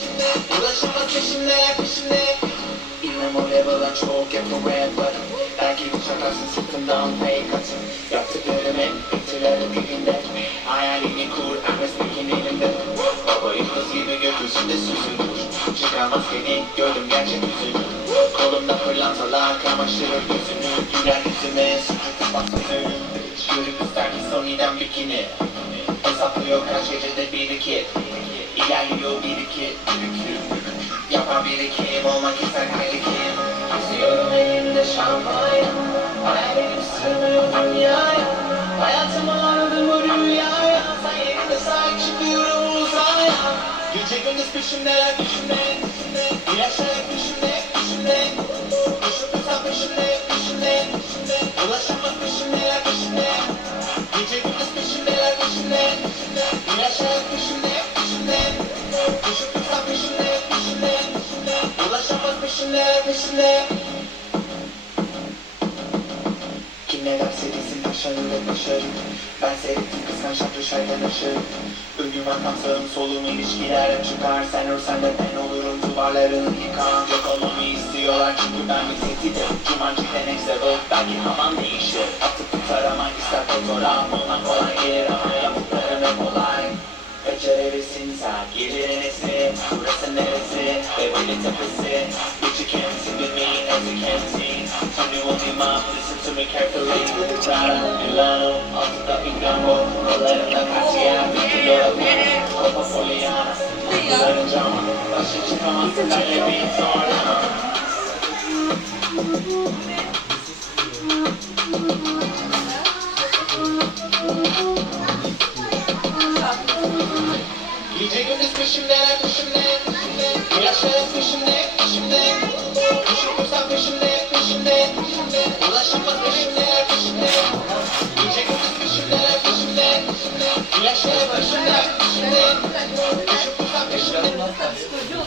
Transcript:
peşimde, peşimde Ulaşamaz peşimde, peşimde Bilmem o level'a çok yakın raplarım Belki bu çakarsın sırtımdan fake atın. Yaptıklarım hep bittiler dilinde. Hayalini kur Ermesmekin elimde Baba yıldız gibi gökyüzünde süzülür Çıkamaz seni gördüm gerçek yüzünü. Kolumda pırlantalar kamaştırır gözünü Güler yüzüme sıkıntı baksın Görüp ister ki soniden bikini Hesaplıyor kaç gecede? Bir iki. İlerliyor bir iki. Yapar birikim olmak ister her kim Geziyorum elimde şampanya Hayallerim sığmıyor dünyaya. Hayatımı aradım bu rüyaya Sen yerinde sahip çıkıyorum uzaya. Gece gündüz peşimde peşimde peşimde. İlaçlar peşimde peşimde. Düşüp tutan peşimde peşimde Ulaşamaz peşimde peşimde. Gece gündüz peşimde peşimde peşimde kim ne derse desin başarı ve başarı Ben seyrettim kıskançlık dışarıdan aşırı Önüm arkam sağım solum ilişkilerim çıkar Sen ölsen de ben olurum duvarların yıkan Yok olmamı istiyorlar çünkü ben bir tehditim Cumancıkta next level belki havan değişir Atıp tutar ama ister fotoğraf Olmak kolay gelir ama yaptıklarım hep penetration, I get it in its head, rest in its head, they waited to present, but you can't see the me as you can't see, tell me what you mom, listen to me carefully, Rada, Milano, all the fucking gumbo, Roleta, La Casiana, Victor, Buena, Copa Foliana, Mother, Drama, but she, she comes to me, being torn out. Gündüz peşimde, peşimde, peşimde. İlaçlar peşimde, peşimde. Düşüp tutsan peşimde, peşimde, Ulaşamaz peşimde, peşimde. Gece gündüz peşimde, peşimde, peşimde İlaçlar peşimde, peşimde. Düşüp tutsan peşimde